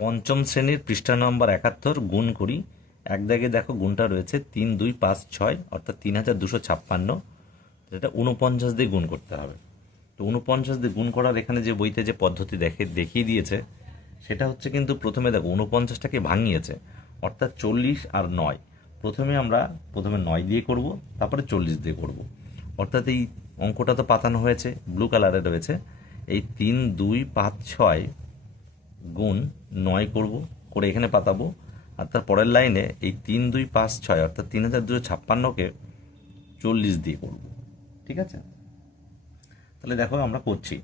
পঞ্চম শ্রেণীর পৃষ্ঠা নম্বর 71 গুণ করি। এক দাগে দেখো গুণটা রয়েছে 3 2 5 6 অর্থাৎ 3256, এটা 49 দিয়ে গুণ করতে হবে। তো 49 দিয়ে গুণ করার এখানে যে বইতে যে পদ্ধতি দেখিয়ে দিয়েছে সেটা হচ্ছে কিন্তু প্রথমে দেখো 49টাকে ভাঙিয়েছে, অর্থাৎ 40 আর 9। প্রথমে 9 দিয়ে করব, তারপরে 40 দিয়ে করব। অর্থাৎ এই অঙ্কটা তো পাতানো হয়েছে, ব্লু কালারে রয়েছে। এই 3 2 5 6 গুণ 9 করব, করে এখানে পাতাবো। আর তার পরের লাইনে এই 3 2 5 6 অর্থাৎ 3256কে 40 দিয়ে করব। ঠিক আছে, তাহলে দেখো আমরা করছি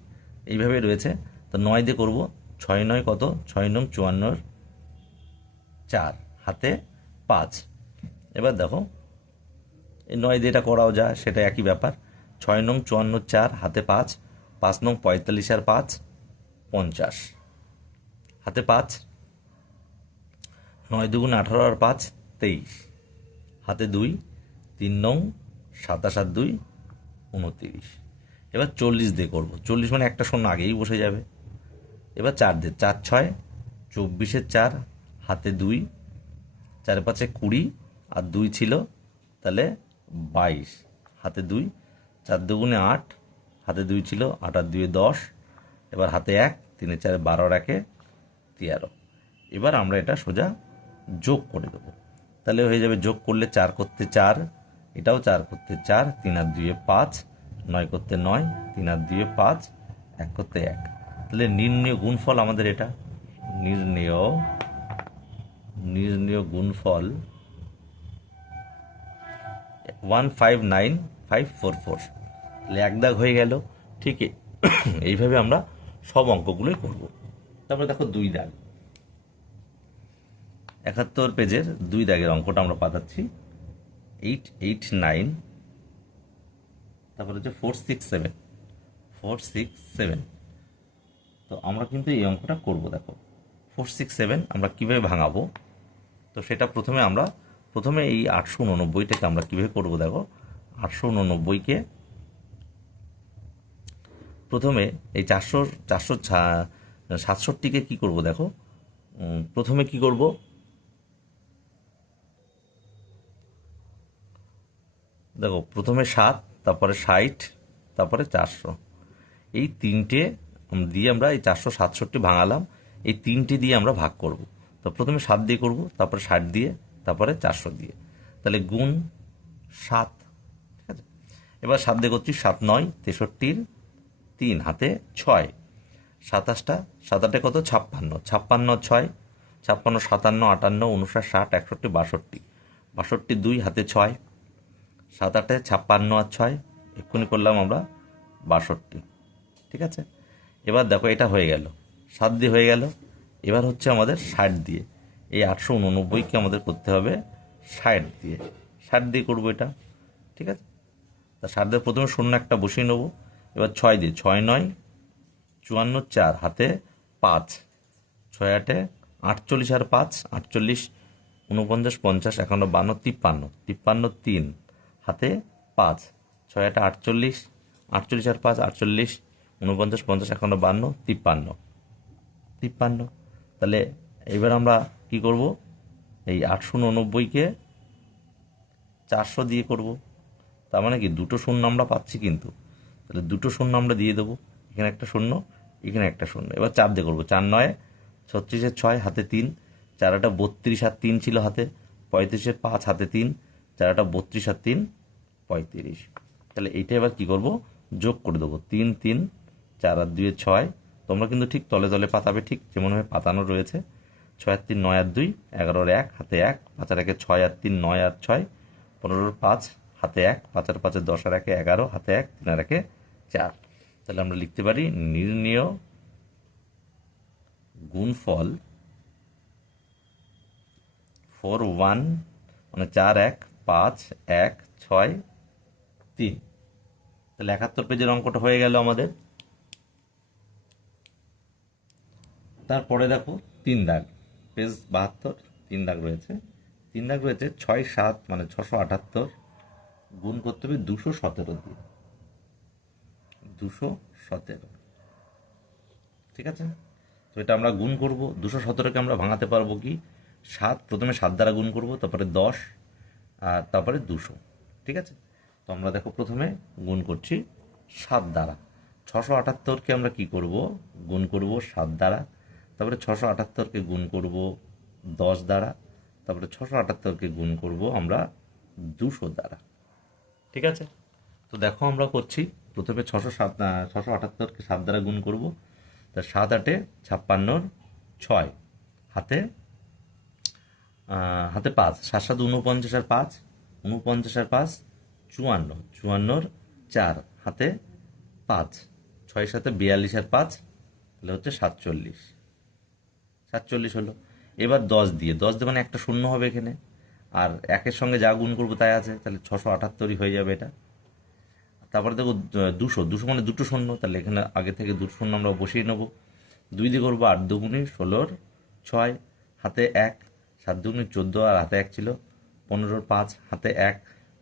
এইভাবে রয়েছে। তো 9 দিয়ে করব, 6 9 কত, 6 9 54, 4 হাতে 5। এবার দেখো এই 9 দিয়ে এটা করাও যায়, সেটা একই ব্যাপার। 6 9 54, 4 হাতে 5, 5 9 45 আর 5 50, হাতে 5, 9 দুগুণ 18 আর 5 23, হাতে 2, 3 9 27 আর 2 29। এবার 40 দিয়ে করবো, 40 মানে একটা শূন্য আগেই বসে যাবে। এবার 4 দিয়ে, 4 6 24-এর 4 হাতে 2, 4 5 20 আর 2 ছিল, তাহলে 22 হাতে 2, 4 দুগুণে 8 হাতে 2 ছিল, 8 আর 2 10। এবার হাতে 1, 3 4 12 আর 1 13। এবার আমরা এটা সোজা যোগ করে দেবো, তাহলে হয়ে যাবে যোগ করলে 4 করতে 4, এটাও 4 করতে 4, 3 আর 2 5, 9 করতে 9, 3 আর 2 5, 1 করতে 1। তাহলে নির্ণয় গুণফল আমাদের এটা, নির্ণয় গুণফল 159544। তাহলে এক দাগ হয়ে গেল। ঠিক এইভাবে আমরা সব অঙ্কগুলোই করব। তারপরে দেখো 2 দাগ, 71 পেজের 2 দাগের অঙ্কটা আমরা পাতাচ্ছি। 8 8 9, তারপরে হচ্ছে 4 6 7, 4 6 7। তো আমরা কিন্তু এই অঙ্কটা করব। দেখো 4 6 7 আমরা কিভাবে ভাঙাবো, তো সেটা প্রথমে এই 889টাকে আমরা কিভাবে করব। দেখো 889কে প্রথমে এই 467কে কি করব। দেখো প্রথমে কি করব, দেখো প্রথমে 7, তারপরে 60, তারপরে 400। এই তিনটে দিয়ে আমরা এই 467 ভাঙালাম, এই তিনটে দিয়ে আমরা ভাগ করব। তো প্রথমে 7 দিয়ে করব, তারপরে 60 দিয়ে, তারপরে 400 দিয়ে, তাহলে গুণ 7। ঠিক আছে, এবার 7 দিয়ে করছি, 7 9 63, 3 হাতে 6, 27টা 7 কত, 56, 56 6, 56 57 58 59 60 61 62, 62 2 হাতে 6, 7 8 56 আর 6 এক্ষুনি করলাম আমরা 62। ঠিক আছে, এবার দেখো এটা হয়ে গেল, 7 দিয়ে হয়ে গেল। এবার হচ্ছে আমাদের 60 দিয়ে, এই 889কে আমাদের করতে হবে 60 দিয়ে, 60 দিয়ে করবো এটা। ঠিক আছে, তা 60 দিয়ে প্রথমে শূন্য একটা বসিয়ে নেবো। এবার 6 দিয়ে, 6 9 54, 4 হাতে 5, 6 8 48 আর 5 48, 49 50 51 52 53 53 3 হাতে 5, 6 8 48 48 আর 5 48, 49 50 51 52 53 53। তাহলে এবার আমরা কি করব, এই 889কে 400 দিয়ে করব। তার মানে কি দুটো শূন্য আমরা পাচ্ছি কিন্তু, তাহলে দুটো শূন্য আমরা দিয়ে দেবো, এখানে একটা শূন্য, এখানে একটা শূন্য। এবার 4 দিয়ে করবো, 4 9 36 6 হাতে 3, 4 8 32 আর 3 ছিল হাতে, 35 5 হাতে 3, 4 8 32 আর 3 35। তাহলে এইটা এবার কি করব, যোগ করে দেবো, 3 3 4 আর 2 6। তোমরা কিন্তু ঠিক তলে তলে পাতাবে, ঠিক যেমনভাবে পাতানো রয়েছে। 6 আর 3 9 আর 2 11 আর 1 হাতে 1, 5 আর 1 6 আর 3 9 আর 6 15 5 হাতে 1, 5 আর 5 10 আর 1 11 হাতে 1, 3 আর 1 4। তাহলে আমরা লিখতে পারি নির্ণেয় গুণফল 4 1 মানে 4 1 5 1 6 3। তাহলে 71 পেজের অঙ্কটা হয়ে গেল আমাদের। তারপরে দেখো 3 দাগ, পেজ 72, 3 দাগ রয়েছে। 3 দাগ রয়েছে 6 7 মানে 678 গুণ করতে হবে 217 দিয়ে, 217। ঠিক আছে, তো এটা আমরা গুণ করব। 217কে আমরা ভাঙাতে পারবো কি 7, প্রথমে 7 দ্বারা গুণ করব, তারপরে 10, আর তারপরে 200। ঠিক আছে, তো আমরা দেখো প্রথমে গুণ করছি 7 দ্বারা। 678কে আমরা কি করব, গুণ করব 7 দ্বারা, তারপরে 678কে গুণ করব 10 দ্বারা, তারপরে 678কে গুণ করব আমরা 200 দ্বারা। ঠিক আছে, তো দেখো আমরা করছি প্রথমে 678কে 7 দ্বারা গুণ করব। তা 7 8 56, 6 হাতে হাতে 5, 7 7 49 আর 5, 49 আর 5 54, 54 4 হাতে 5, 6 7 42 আর 5 তাহলে হচ্ছে 47, 47 হলো। এবার 10 দিয়ে মানে একটা শূন্য হবে এখানে, আর একের সঙ্গে যা গুণ করবো তাই আছে, তাহলে 678ই হয়ে যাবে এটা। তারপরে দেখো 200 মানে দুটো শূন্য, তাহলে এখানে আগে থেকে দুটো শূন্য আমরা বসিয়ে নেবো। 2 দিয়ে করবো 8 দুগুণে 16, 6 হাতে 1, 7 দুগুণে 14 আর হাতে 1 ছিল, 15 5 হাতে 1,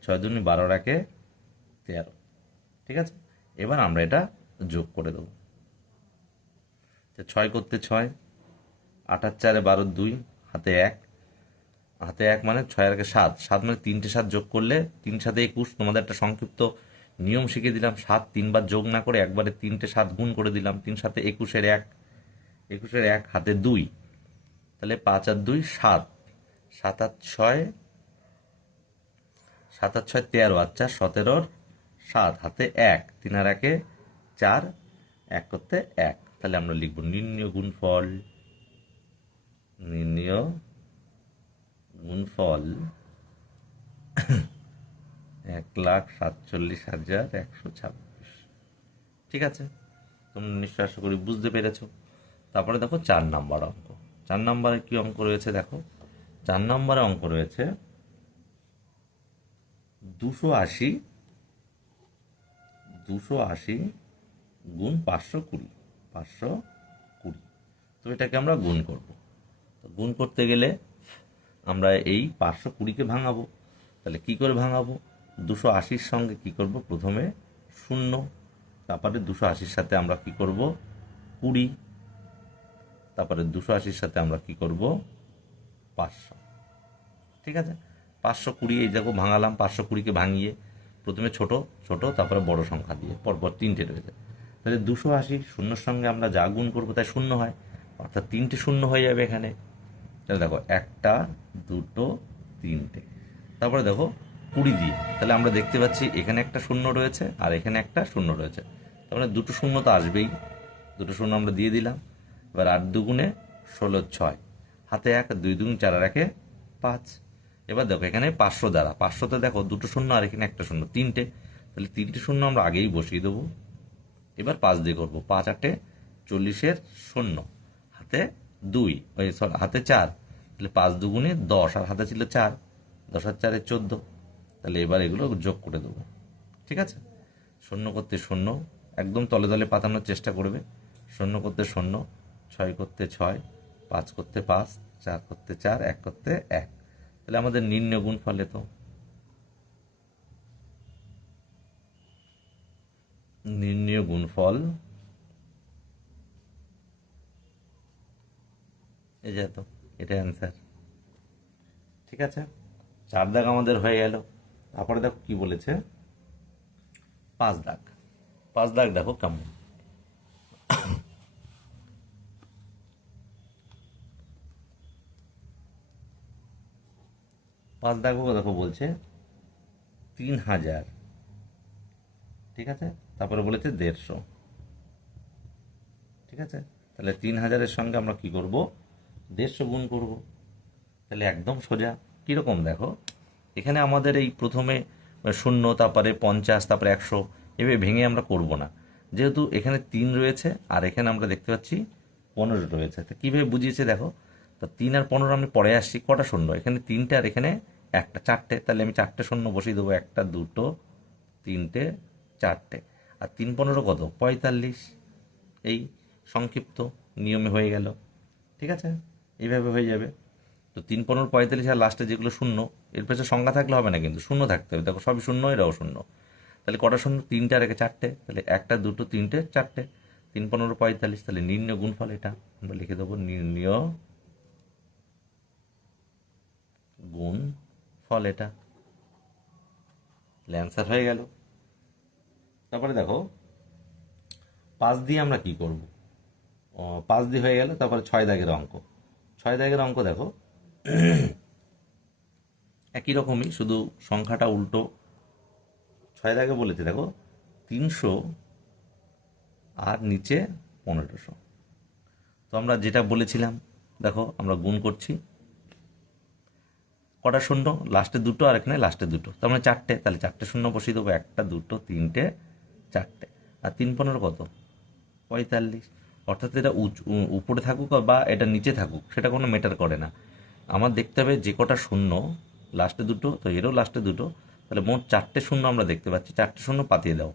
6 দুগুণে 12 1 13। ঠিক আছে, এবার আমরা এটা যোগ করে দেবো। 6 করতে 6, 8 আর 4 12 2 হাতে 1, হাতে 1 মানে 6 আর 7, 7 মানে 3টে 7 যোগ করলে 3 7 21। তোমাদের একটা সংক্ষিপ্ত নিয়ম শিখিয়ে দিলাম, 7 3বার যোগ না করে একবারে 3টে 7 গুণ করে দিলাম। 3 7 21 1, 21 1 হাতে 2, তাহলে 5 আর 2 7, 7 আর 6, 7 আর 6 13 আর 4 17, 7 হাতে 1, 3 আর 1 4, 1 করতে 1। তাহলে আমরা লিখব নির্ণয় গুণফল, নির্ণয় গুণফল 1,47,126। ঠিক আছে, তোমরা নিশ্চয় আশা করি বুঝতে পেরেছো। তারপরে দেখো 4 নাম্বার অঙ্ক। 4 নাম্বারে কি অঙ্ক রয়েছে দেখো, 4 নাম্বারে অঙ্ক রয়েছে 280 গুণ 520, 520। তো এটাকে আমরা গুণ করব। তো গুণ করতে গেলে আমরা এই 520কে ভাঙাবো। তাহলে কি করে ভাঙাবো, 280-র সঙ্গে কি করব, প্রথমে 0, তারপরে 280-র সাথে আমরা কি করব 20, তারপরে 280-র সাথে আমরা কি করব 500। ঠিক আছে, 520 এই দেখো ভাঙালাম। 520কে ভাঙিয়ে প্রথমে ছোট ছোট তারপরে বড় সংখ্যা দিয়ে পরপর 3টে রয়েছে। তাহলে 280 শূন্যর সঙ্গে আমরা যা গুণ করবো তাই শূন্য হয়, অর্থাৎ 3টে শূন্য হয়ে যাবে এখানে। তাহলে দেখো 1 2 3টে। তারপরে দেখো 20 দিয়ে, তাহলে আমরা দেখতে পাচ্ছি এখানে একটা শূন্য রয়েছে আর এখানে একটা শূন্য রয়েছে, তারপরে দুটো শূন্য তো আসবেই, দুটো শূন্য আমরা দিয়ে দিলাম। এবার 8 দুগুণে 16 6 হাতে 1, 2 দুগুণ 4 আর 1 5। এবার দেখো এখানে 500 দ্বারা, 500তে দেখো দুটো শূন্য আর এখানে একটা শূন্য, 3টে, তাহলে 3টে শূন্য আমরা আগেই বসিয়ে দেবো। এবার 5 দিয়ে করবো, 5 8 40 শূন্য হাতে 2, হাতে 4, তাহলে 5 দুগুণে 10 আর হাতে ছিল 4, 10 আর 4 14। তাহলে এবার এগুলো যোগ করে দেবো। ঠিক আছে, শূন্য করতে শূন্য, একদম তলে তলে পাতানোর চেষ্টা করবে। শূন্য করতে শূন্য, 6 করতে 6, 5 করতে 5, 4 করতে 4, 1 করতে 1। তাহলে আমাদের নির্ণয় গুণফল এত। নির্ণয় গুণফল এই যে এত, এটা অ্যান্সার। ঠিক আছে, 4 দাগ আমাদের হয়ে গেল। তারপরে দেখো কি বলেছে 5 দাগ। 5 দাগ দেখো কেমন, 5 দাগ দেখো বলছে 3000। ঠিক আছে, তারপরে বলেছে 150। ঠিক আছে, তাহলে 3000-এর সঙ্গে আমরা কি করব 150 গুণ করব। তাহলে একদম সোজা। কীরকম দেখো, এখানে আমাদের এই প্রথমে 0, তারপরে 50, তারপরে 100, এভাবে ভেঙে আমরা করব না, যেহেতু এখানে 3 রয়েছে আর এখানে আমরা দেখতে পাচ্ছি 15 রয়েছে। তো কীভাবে বুঝিয়েছে দেখো, তো 3 আর 15 আমি পরে আসছি, কটা শূন্য এখানে 3টে আর এখানে 1টা, 4টে, তাহলে আমি 4টে শূন্য বসিয়ে দেবো। 1 2 3টে 4টে, আর 3 15 কত 45। এই সংক্ষিপ্ত নিয়মে হয়ে গেল। ঠিক আছে, এইভাবে হয়ে যাবে। তো 3 15 45 আর লাস্টে যেগুলো শূন্য, এর পেছনে সংখ্যা থাকলে হবে না, কিন্তু শূন্য থাকতে হবে। দেখো সবই শূন্য, এরাও শূন্য। তাহলে কটা শূন্য, 3টে আর 4টে, তাহলে 1 2 3টে 4টে, 3 15 45। তাহলে নির্ণয় গুণফল এটা। আমরা লিখে দেবো নির্ণীয় গুণ ফল, এটা অ্যান্সার হয়ে গেল। তারপরে দেখো 5 দিয়ে আমরা কি করব, 5 দিয়ে হয়ে গেল। তারপরে 6 দাগের অঙ্ক, 6 দাগের অঙ্ক দেখো একই রকমই, শুধু সংখ্যাটা উল্টো। 6 দাগে বলেছে দেখো 300 আর নিচে 1500। তো আমরা যেটা বলেছিলাম দেখো আমরা গুণ করছি, কটা শূন্য, লাস্টে দুটো আর এখানে লাস্টে দুটো, তো আমরা 4টে, তাহলে 4টে শূন্য বসিয়ে দেবো, 1 2 3 4টে। আর 3 15 কত, 45। অর্থাৎ এটা উপরে থাকুক বা এটা নিচে থাকুক সেটা কোনো ম্যাটার করে না, আমার দেখতে হবে যে কটা শূন্য লাস্টে দুটো, তো এরও লাস্টে দুটো, তাহলে মোট 4টে শূন্য আমরা দেখতে পাচ্ছি, 4টে শূন্য পাতিয়ে দাও,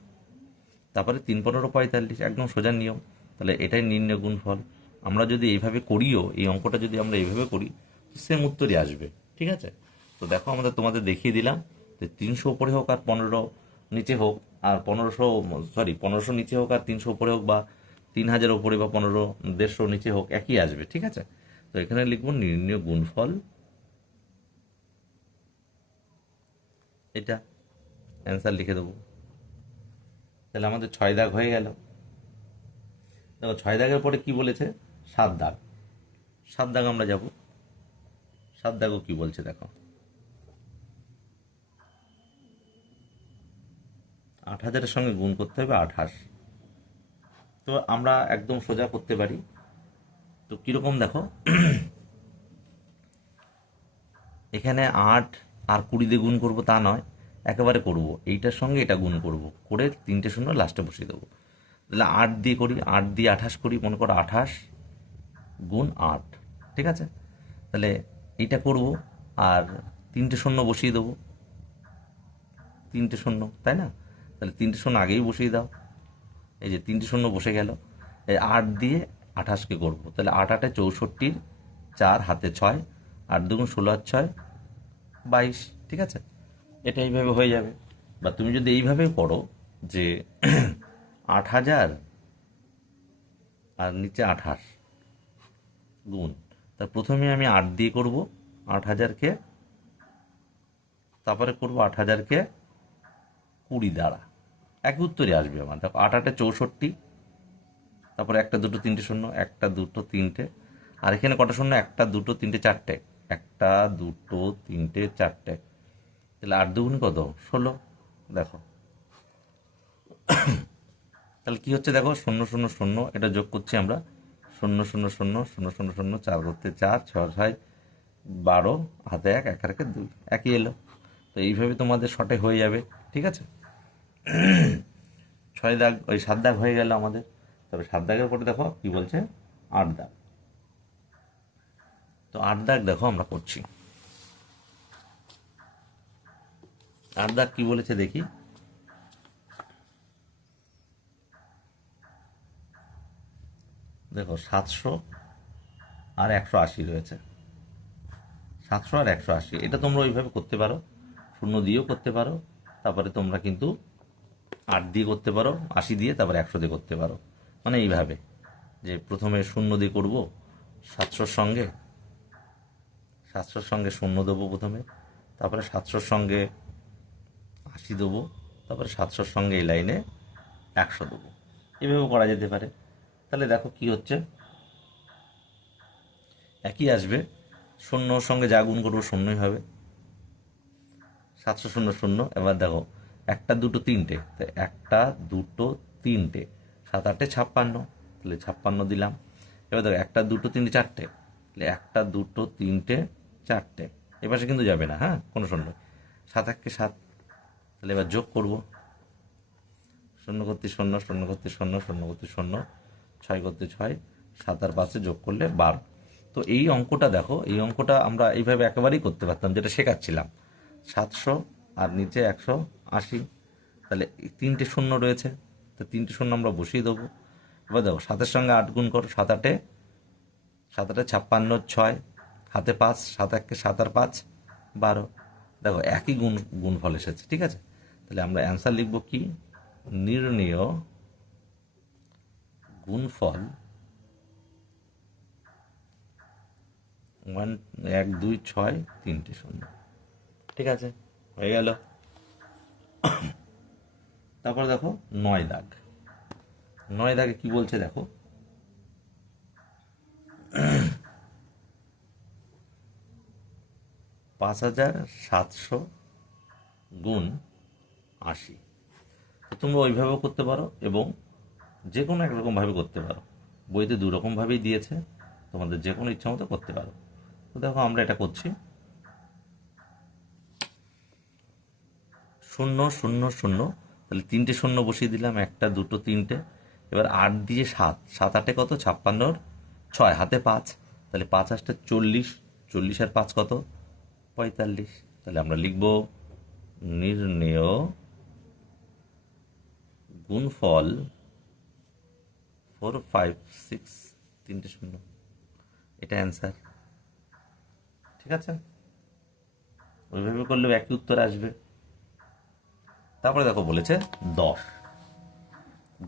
তারপরে 3 15 45, একদম সোজা নিয়ম। তাহলে এটাই নির্ণয় গুণফল। আমরা যদি এইভাবে করিও, এই অঙ্কটা যদি আমরা এইভাবে করি, সেম উত্তরই আসবে, ঠিক আছে। তো দেখো তোমাদের দেখিয়ে দিলাম যে 300 উপরে হোক আর 15 নিচে হোক, আর 1500 নিচে হোক আর 300 উপরে হোক, বা 3000 উপরে বা 150 নিচে হোক, একই আসবে, ঠিক আছে। তো এখানে লিখবো নির্ণয় গুণফল, এটা অ্যান্সার লিখে দেবো। তাহলে আমাদের 6 দাগ হয়ে গেল। দেখো 6 দাগের পরে কি বলেছে, 7 দাগ। 7 দাগ আমরা যাব, 7 দাগও কি বলছে দেখো, 8000-এর সঙ্গে গুণ করতে হবে 28। তো আমরা একদম সোজা করতে পারি। তো কিরকম দেখো, এখানে 8 আর 20 দিয়ে গুণ করবো তা নয়, একেবারে করব এইটার সঙ্গে এটা গুণ করব, করে 3টে শূন্য লাস্টে বসিয়ে দেবো। তাহলে 8 দিয়ে করি, 8 দিয়ে 28 করি, মনে করো 28 গুণ 8, ঠিক আছে। তাহলে এইটা করব আর 3টে শূন্য বসিয়ে দেবো, 3টে শূন্য, তাই না। তাহলে 3টে শূন্য আগেই বসিয়ে দাও, এই যে 3টে শূন্য বসে গেল। এই 8 দিয়ে 28কে করবো, তাহলে 8 8 64, 4 হাতে 6, 8 2 16 আর 6 22, ঠিক আছে। এটা এইভাবে হয়ে যাবে। বা তুমি যদি এইভাবে করো যে 8000 আর নিচে 28 গুণ, তা প্রথমে আমি 8 দিয়ে করব 8000-কে, তারপরে করব 8000-কে 20 দ্বারা, একই উত্তরই আসবে আমার। দেখো 8 8 64, তারপরে 1 2 3টে শূন্য, 1 2 3টে, আর এখানে কটা শূন্য, 1 2 3টে 4টে, 1 2 3টে 4টে, তাহলে 8 2 কত, 16। দেখো তাহলে কি হচ্ছে দেখো, 0 0 0, এটা যোগ করছি আমরা, 0 0 0 0 0 0, 4 করতে 4, 6 6 12, হাতে 1, 1 রেখে 2, একই এলো। তো এইভাবে তোমাদের শর্টে হয়ে যাবে, ঠিক আছে। 6 দাগ, ওই 7 দাগ হয়ে গেল আমাদের। তবে 7 দাগের পরে দেখো কি বলছে, 8 দাগ। তো 8 দাগ দেখো আমরা করছি, 8 দাগ কি বলেছে দেখি। দেখো 700 আর 180 রয়েছে, 700 আর 180, এটা তোমরা ওইভাবে করতে পারো, শূন্য দিয়েও করতে পারো, তারপরে তোমরা কিন্তু 8 দিয়ে করতে পারো, 80 দিয়ে, তারপরে 100 দিয়ে করতে পারো। মানে এইভাবে যে প্রথমে শূন্য দিয়ে করবো 700-র সঙ্গে, 700-র সঙ্গে শূন্য দেবো প্রথমে, তারপরে 700-র সঙ্গে 80 দেবো, তারপরে 700-র সঙ্গে এই লাইনে 100 দেবো, এভাবেও করা যেতে পারে। তাহলে দেখো কি হচ্ছে, একই আসবে, শূন্যর সঙ্গে যা গুণ করবো শূন্যই হবে, 700 0 0। এবার দেখো 1 2 3টে, তো 1 2 3টে, 7 8 56, তাহলে 56 দিলাম। এবার দেখো 1 2 3 4টে, তাহলে 1 2 3টে 4টে, এপাশে কিন্তু যাবে না, হ্যাঁ, কোনো শূন্য, 7 1 7। তাহলে এবার যোগ করব, 0 করতে 0, 0 করতে 0, 0 করতে 0, 6 করতে 6, 7 আর 5 যোগ করলে 12। তো এই অঙ্কটা দেখো, এই অঙ্কটা আমরা এইভাবে একেবারেই করতে পারতাম, যেটা শেখাচ্ছিলাম, 700 আর নিচে 180, তাহলে 3টে শূন্য রয়েছে, তো 3টে শূন্য আমরা বসিয়ে দেবো। এবার দেখো 7-এর সঙ্গে 8 গুণ করো, 7 8 56, 6 হাতে 5, 7 1 7 আর 5 12। দেখো একই গুণফল এসেছে, ঠিক আছে। তাহলে আমরা অ্যান্সার লিখব কি, নির্ণেয় গুণফল ওয়ান, 1 2 6 3টে শূন্য। ঠিক আছে, হয়ে গেল। তারপরে দেখো 9 দাগ। 9 দাগে কি বলছে দেখো, 5700 গুণ 80। তো তোমরা ওইভাবেও করতে পারো এবং যে কোনো একরকমভাবে করতে পারো। বইতে দু রকমভাবেই দিয়েছে, তোমাদের যে কোনো ইচ্ছা মতো করতে পারো। তো দেখো আমরা এটা করছি, 0 0 0, তাহলে 3টে শূন্য বসিয়ে দিলাম, 1 2 3টে। এবার 8 দিয়ে 7, 7 8 কত, 56 6, হাতে 5, তাহলে 5 8 40, 40 আর 5 কত, 45। তাহলে আমরা লিখব নির্ণেয় গুণফল 4 5 6, 3টে শূন্য। এটা অ্যান্সার। ঠিক আছে, ওইভাবে করলেও একই উত্তর আসবে। তারপরে দেখো বলেছে 10।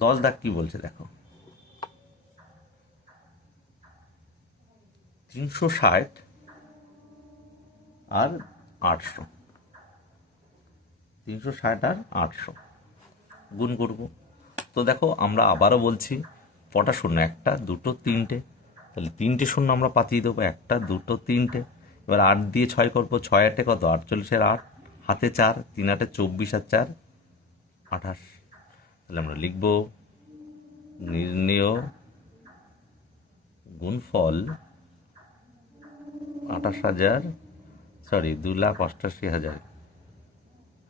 10 দাগ কি বলছে দেখো, 360 আর 800, 360 আর 800 গুণ করব। তো দেখো আমরা আবারও বলছি, কটা শূন্য, 1 2 3টে, তাহলে 3টে শূন্য আমরা পাতিয়ে দেবো, 1 2 3টে। এবার 8 দিয়ে 6 করবো, 6 8 কত, 48 আর 8, হাতে 4, 3 8 24 আর 4 28। তাহলে আমরা লিখব নির্ণেয় গুণফল 28,000, সরি 2,88,000।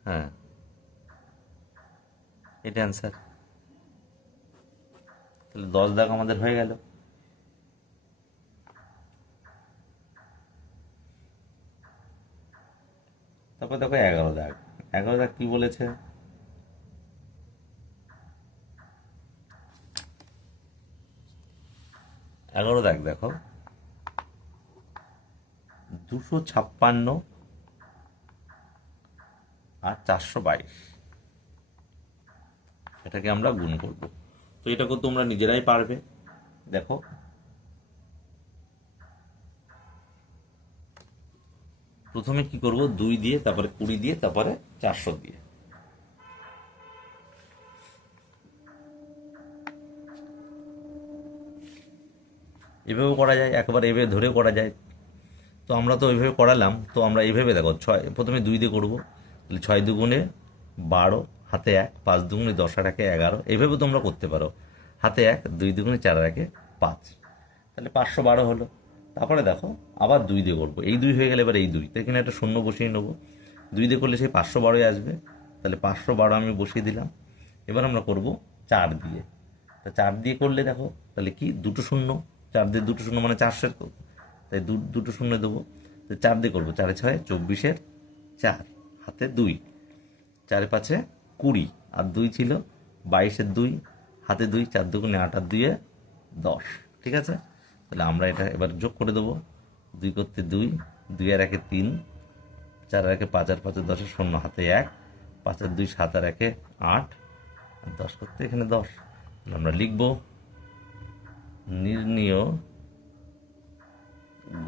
হ্যাঁ, এটা অ্যান্সার। তাহলে 10 দাগ আমাদের হয়ে গেল। তারপর দেখো 11 দাগ। 11 দাগ কি বলেছে, 11 দাগ দেখো, 256 আর 422, এটাকে আমরা গুণ করব। তো এটাকে তোমরা নিজেরাই পারবে। দেখো প্রথমে কি করব, 2 দিয়ে, তারপরে 20 দিয়ে, তারপরে 400 দিয়ে। এভাবেও করা যায়, একবার এভাবে ধরেও করা যায়। তো আমরা তো ওইভাবে করালাম, তো আমরা এইভাবে দেখো, 6 প্রথমে 2 দিয়ে করবো, তাহলে 6 দুগুণে 12, হাতে 1, 5 দুগুণে 10 আর 1 11। এইভাবে তোমরা করতে পারো, হাতে 1, 2 দুগুণে 4 আর 1 5, তাহলে 512 হলো। তারপরে দেখো আবার 2 দিয়ে করবো, এই 2 হয়ে গেলে এবার এই 2, তো এখানে একটা শূন্য বসিয়ে নেবো। 2 দিয়ে করলে সেই 512 আসবে, তাহলে 512 আমি বসিয়ে দিলাম। এবার আমরা করব 4 দিয়ে। তা 4 দিয়ে করলে দেখো তাহলে কি, দুটো শূন্য, 4 দিয়ে দুটো শূন্য মানে 400, তাই দুটো শূন্য দেবো। তো 4 দিয়ে করবো, 4 6 24 4, হাতে 2, 4 5 20, আর 2 ছিল 22 2, হাতে 2, 4 দুগুণে 8 আর 2 10। ঠিক আছে, তাহলে আমরা এটা এবার যোগ করে দেবো, 2 করতে 2, 2 আর 1 3, 4 আর 1 5 আর 5 10 শূন্য, হাতে 1, 5 আর 2 7 আর 1 8, আর 10 করতে এখানে 10। তাহলে আমরা লিখব নির্ণেয়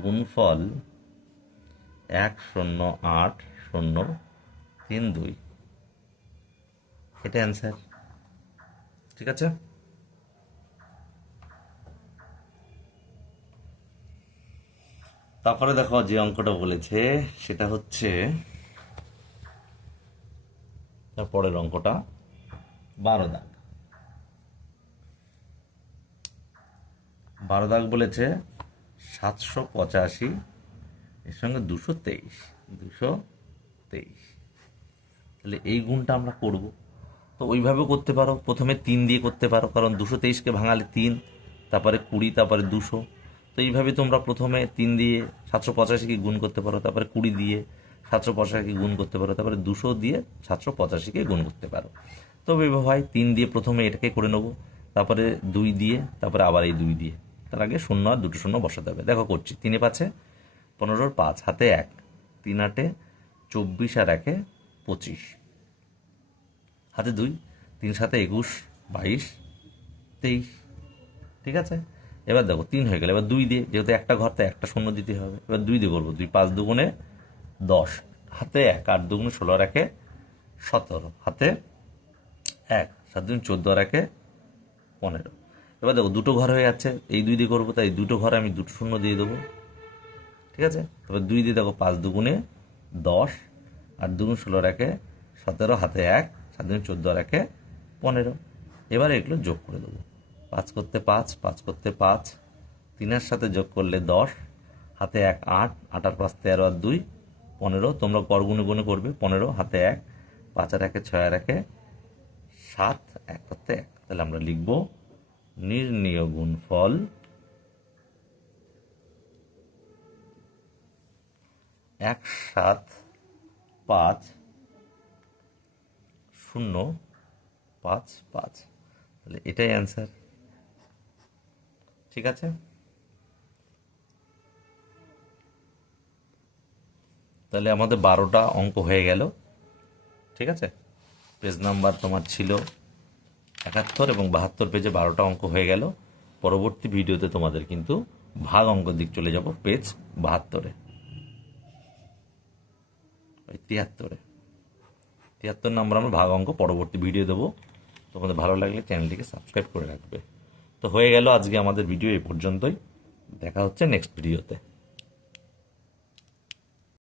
গুণফল 108,032, এটা অ্যান্সার। ঠিক আছে, তারপরে দেখো যে অঙ্কটা বলেছে সেটা হচ্ছে, তারপরের অঙ্কটা 12 দাগ। 12 দাগ বলেছে 785 এর সঙ্গে 223, 223। তাহলে এই গুণটা আমরা করব। তো ওইভাবে করতে পারো, প্রথমে 3 দিয়ে করতে পারো, কারণ 223কে ভাঙালে 3, তারপরে 20, তারপরে 200। তো এইভাবে তোমরা প্রথমে 3 দিয়ে 785কে গুণ করতে পারো, তারপরে 20 দিয়ে 785কে গুণ করতে পারো, তারপরে 200 দিয়ে 785কে গুণ করতে পারো। তবে এভাবে হয়, 3 দিয়ে প্রথমে এটাকে করে নেবো, তারপরে 2 দিয়ে, তারপরে আবার এই 2 দিয়ে। তার আগে শূন্য আর দুটো শূন্য বসাতে হবে। দেখো করছি, 3 5 15 5, হাতে 1, 3 8 24 আর 1 25, হাতে 2, 3 7 21 22 23। ঠিক আছে, এবার দেখো 3 হয়ে গেল, এবার 2 দিয়ে, যেহেতু একটা ঘর তাই একটা শূন্য দিতে হবে, এবার 2 দিয়ে করবো। 2 5 দুগুণে 10, হাতে 1, 8 দুগুণে 16 আর 1 17, হাতে 1, 7 দুগুণে 14 আর 1 15। এবার দেখো দুটো ঘর হয়ে যাচ্ছে, এই 2 দিয়ে করবো, তাই দুটো ঘরে আমি দুটো শূন্য দিয়ে দেবো, ঠিক আছে। তবে 2 দিয়ে দেখো 5 দুগুণে 10, 8 দুগুণ 16 আর 1 17, হাতে 1, 7 দুগুণ 14 আর 1 15। এবার এগুলো যোগ করে দেবো। 5 করতে 5, 5 করতে 5, 3-এর সাথে যোগ করলে 10, হাতে 1 8, 8 আর 5 13 আর 2 15। তোমরা পর গুণে গুণে করবে। 15, হাতে 1, 5 আর 1 6 আর 1 7, 1 করতে 1। তাহলে আমরা লিখব নির্ণেয় গুণফল 1 7 5 0 5 5। তাহলে এটাই অ্যান্সার, ঠিক আছে। তাহলে আমাদের 12টা অঙ্ক হয়ে গেল, ঠিক আছে। পেজ নাম্বার তোমার ছিল 71 এবং 72 পেজে 12টা অঙ্ক হয়ে গেল। পরবর্তী ভিডিওতে তোমাদের কিন্তু ভাগ অঙ্কের দিক চলে যাব, পেজ 72-এ, 73 নম্বর আমরা ভাগ অঙ্ক পরবর্তী ভিডিও দেবো। তোমাদের ভালো লাগলে চ্যানেলটিকে সাবস্ক্রাইব করে রাখবে। তো হয়ে গেল আজকে আমাদের ভিডিও এই পর্যন্তই, দেখা হচ্ছে নেক্সট ভিডিওতে।